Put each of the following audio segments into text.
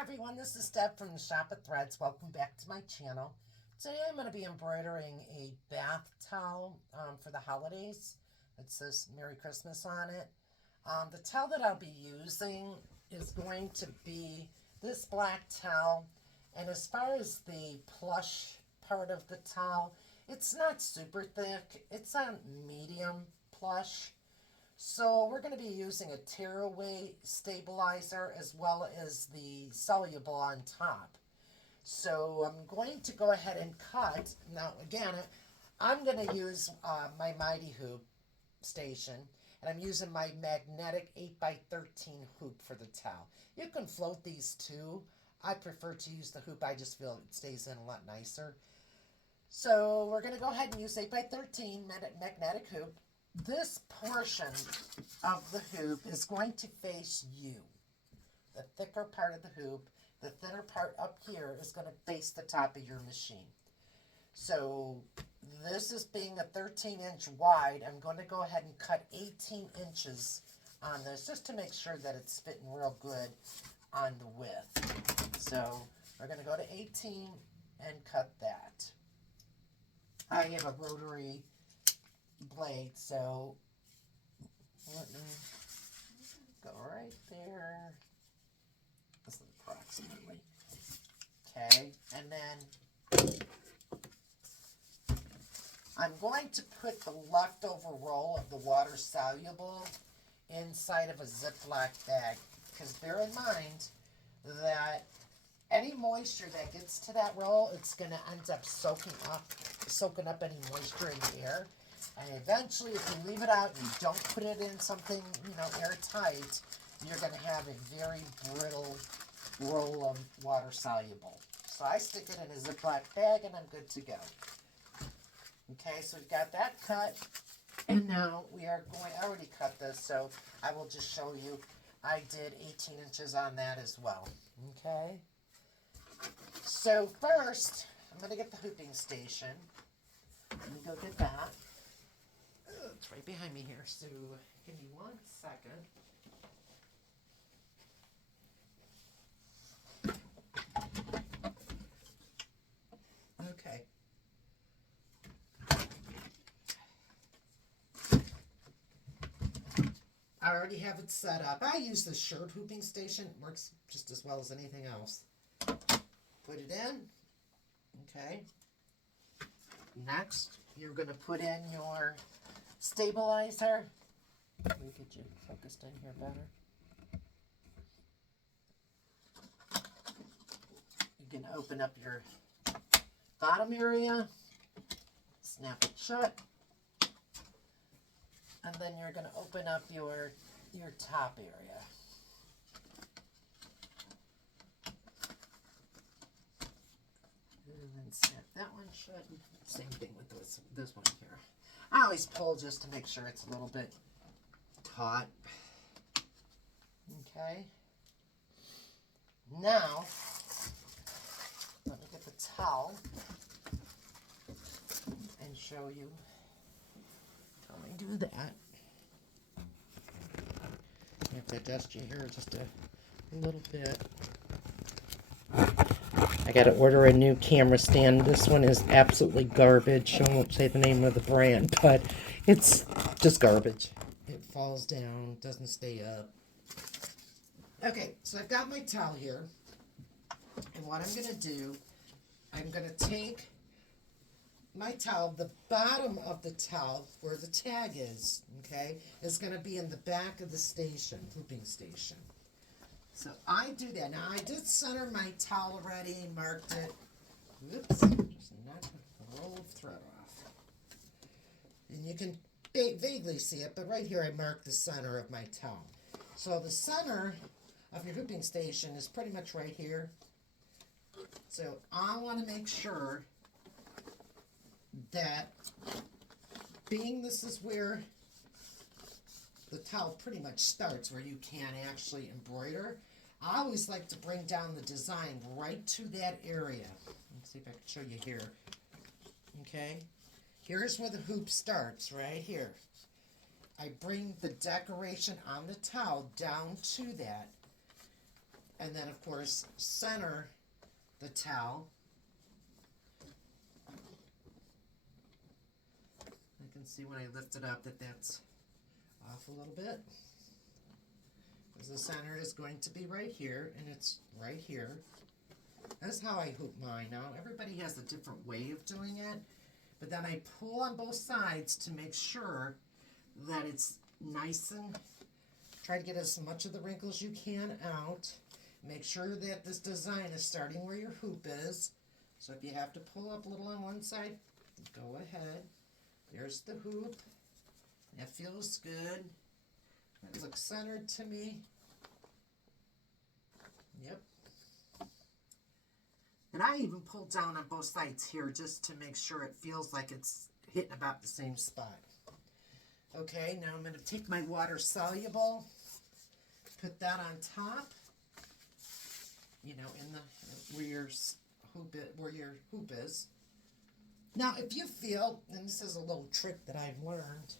Hi everyone, this is Deb from the Shop at Threads. Welcome back to my channel. Today I'm going to be embroidering a bath towel for the holidays. It says Merry Christmas on it. The towel that I'll be using is going to be this black towel. And as far as the plush part of the towel, it's not super thick. It's a medium plush. So we're going to be using a tearaway stabilizer as well as the soluble on top. So I'm going to go ahead and cut. Now again, I'm going to use my Mighty Hoop station, and I'm using my magnetic 8x13 hoop for the towel. You can float these too. I prefer to use the hoop. I just feel it stays in a lot nicer. So we're going to go ahead and use 8x13 magnetic hoop. This portion of the hoop is going to face you. The thicker part of the hoop, the thinner part up here is going to face the top of your machine. So this is being a 13-inch wide. I'm going to go ahead and cut 18 inches on this just to make sure that it's fitting real good on the width. So we're going to go to 18 and cut that. I have a rotary blade, so let me go right there. This is approximately. Okay, and then I'm going to put the leftover roll of the water soluble inside of a Ziploc bag, because bear in mind that any moisture that gets to that roll, it's going to end up soaking up any moisture in the air. And eventually, if you leave it out and you don't put it in something, airtight, you're going to have a very brittle roll of water soluble. So I stick it in a Ziploc bag and I'm good to go. Okay, so we've got that cut. And now we are going, I already cut this, so I will just show you. I did 18 inches on that as well. Okay. So first, I'm going to get the hooping station. Let me go get that. It's right behind me here, so give me 1 second. Okay. I already have it set up. I use the shirt hooping station. It works just as well as anything else. Put it in. Okay. Next, you're going to put in your stabilizer. Let me get you focused in here better. You can open up your bottom area, snap it shut, and then you're going to open up your top area. And then snap that one shut. Same thing with this one here. I always pull just to make sure it's a little bit taut. Okay. Now, let me get the towel and show you how I do that. I have to adjust your hair just a little bit. I got to order a new camera stand. This one is absolutely garbage. I won't say the name of the brand, but it's just garbage. It falls down, doesn't stay up. Okay, so I've got my towel here. And what I'm going to do, I'm going to take my towel, the bottom of the towel, where the tag is going to be in the back of the station, hooping station. So I do that. Now I did center my towel already, marked it. Oops, just knocked a roll of thread off. And you can vaguely see it, but right here I marked the center of my towel. So the center of your hooping station is pretty much right here. So I want to make sure that, being this is where the towel pretty much starts, where you can actually embroider, I always like to bring down the design right to that area. Let's see if I can show you here. Okay, here's where the hoop starts, right here. I bring the decoration on the towel down to that. And then, of course, center the towel. I can see when I lift it up that that's off a little bit. Because the center is going to be right here, and it's right here. That's how I hoop mine. Now, everybody has a different way of doing it. But then I pull on both sides to make sure that it's nice and try to get as much of the wrinkles you can out. Make sure that this design is starting where your hoop is. So if you have to pull up a little on one side, go ahead. There's the hoop. That feels good. That looks centered to me. Yep. And I even pulled down on both sides here just to make sure it feels like it's hitting about the same spot. Okay, now I'm going to take my water soluble, put that on top, you know, in the where your hoop is. Now, if you feel, and this is a little trick that I've learned,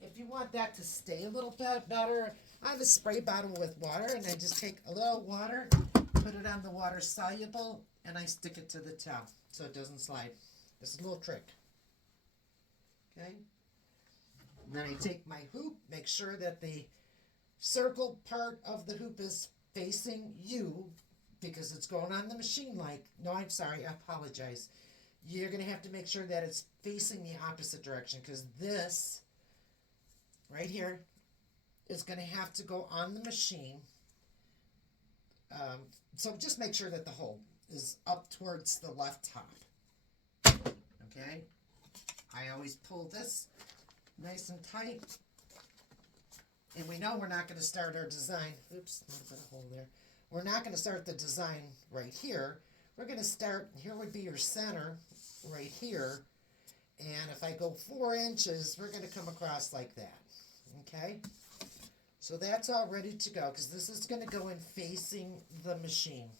if you want that to stay a little bit better, I have a spray bottle with water, and I just take a little water, put it on the water soluble, and I stick it to the towel so it doesn't slide. This is a little trick. Okay? And then I take my hoop, make sure that the circle part of the hoop is facing you because it's going on the machine like, no, I'm sorry, I apologize. You're going to have to make sure that it's facing the opposite direction because this right here is going to have to go on the machine. So just make sure that the hole is up towards the left top. Okay? I always pull this nice and tight. And we know we're not going to start our design. Oops, a little bit of hole there. We're not going to start the design right here. We're going to start, here would be your center right here. And if I go 4 inches, we're going to come across like that. Okay? So that's all ready to go because this is going to go in facing the machine.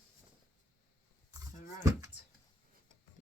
All right.